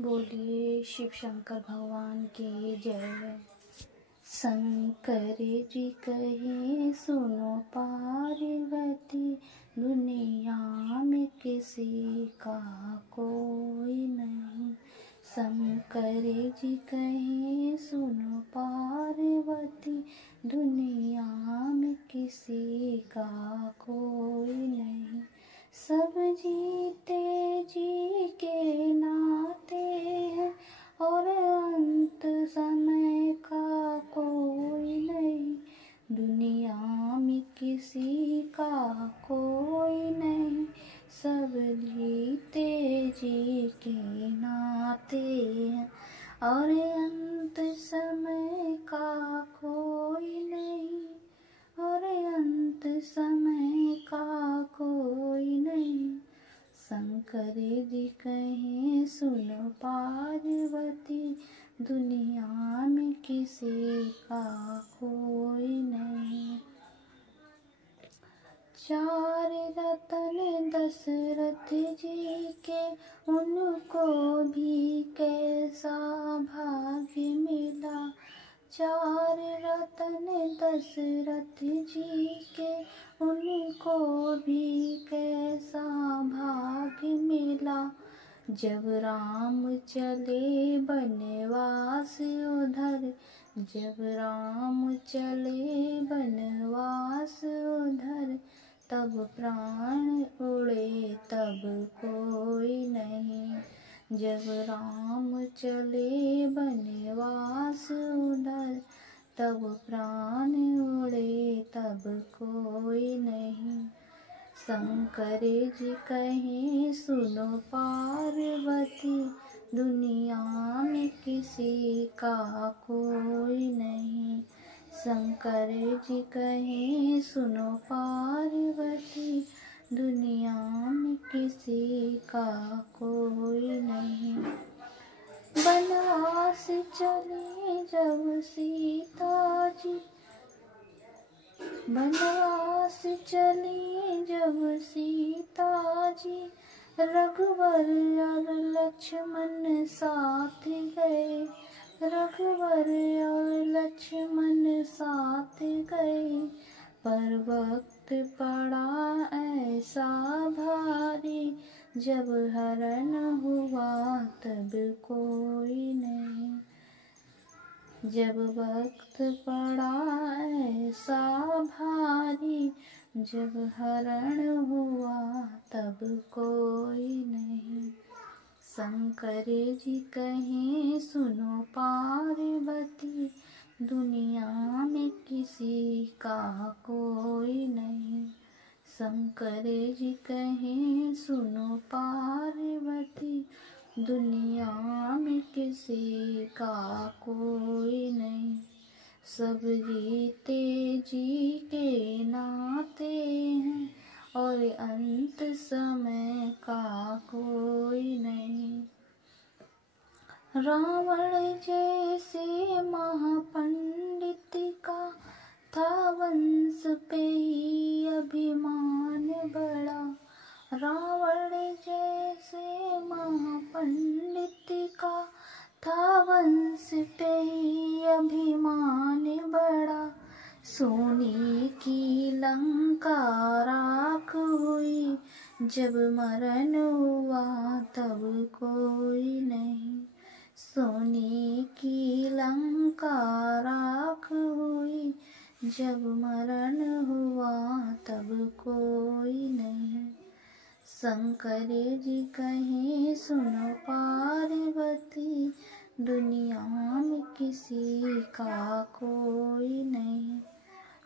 बोलिए शिव शंकर भगवान की जय। शंकर जी कहे सुनो पार्वती, दुनिया में किसी का कोई नहीं। शंकर जी कहे सुनो पार्वती, दुनिया में किसी का कोई नहीं। सब जीते जी के नाते हैं और अंत समय का कोई नहीं। दुनिया में किसी का कोई नहीं। सब जीते जी के नाते हैं और अंत समय का कोई नहीं। और अंत समय का कोई नहीं। शंकर जी कहे सुनो पार्वती, दुनिया में किसी का कोई नहीं। चार रतन दशरथ जी के, उनको भी कैसा भाग्य मिला। चार रतन दशरथ जी के, उनको भी कैसा भाग्य मिला। जब राम चले बनवास उधर, जब राम चले बनवास उधर, तब प्राण उड़े तब कोई नहीं। जब राम चले बनवास उधर, तब प्राण उड़े तब कोई नहीं। शंकर जी कहे सुनो पार्वती, दुनिया में किसी का कोई नहीं। शंकर जी कहे सुनो पार्वती, दुनिया में किसी का कोई नहीं। बनवास चली जब सीता जी, बनवास चली जब सीता जी, रघुवर और लक्ष्मण साथ गए। रघुवर और लक्ष्मण साथ गए, पर वक्त पड़ा ऐसा भारी, जब हरण हुआ तब कोई नहीं। जब वक्त पड़ा ऐसा भारी, जब हरण हुआ तब कोई नहीं। शंकर जी कहे सुनो पार्वती, दुनिया में किसी का कोई नहीं। शंकर जी कहे सुनो पार्वती, दुनिया में किसी का कोई नहीं। सब जीते जी के नाते हैं और अंत समय का कोई नहीं। रावण जैसे महापंडित का था वंश पे ही अभिमान बड़ा। रावण जैसे महापंडित का था वंश पे ही अभिमान बड़ा। सोने की लंका राख हुई, जब मरण हुआ तब कोई नहीं। सोने की लंका राख हुई, जब मरण हुआ तब कोई नहीं। शंकर जी कहे सुनो पार्वती, दुनिया में किसी का कोई नहीं।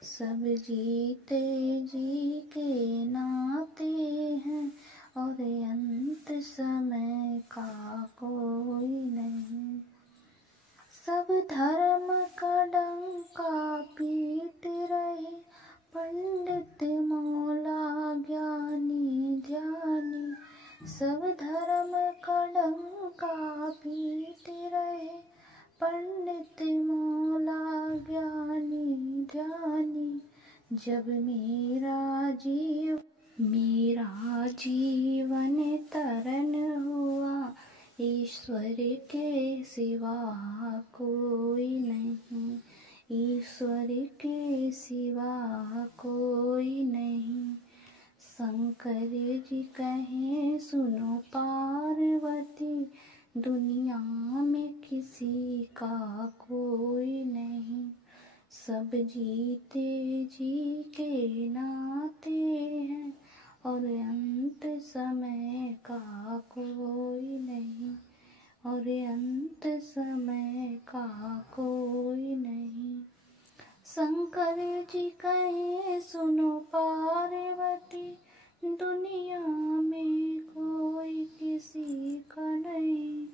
सब जीते जी के नाते हैं और अंत समय का कोई नहीं। सब धर्म का डंका पीट रहे, पंडित मौला ज्ञानी ध्यानी। सब धर्म का डंका पीट रहे, पंडित मौला ज्ञानी ध्यानी। जब मेरा जीवन तरण हुआ, ईश्वर के सिवा कोई नहीं, ईश्वर के सिवा कोई नहीं। शंकर जी कहें सुनो पार्वती, दुनिया में किसी का कोई नहीं। सब जीते जी के नाते हैं, और अंत समय का कोई नहीं, और अंत समय का कोई नहीं। शंकर जी कहे सुनो पार्वती, दुनिया में कोई किसी का नहीं।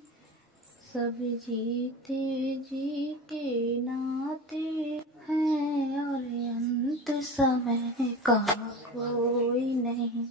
सब जीते जी के नाते हैं, और अंत समय का कोई नहीं।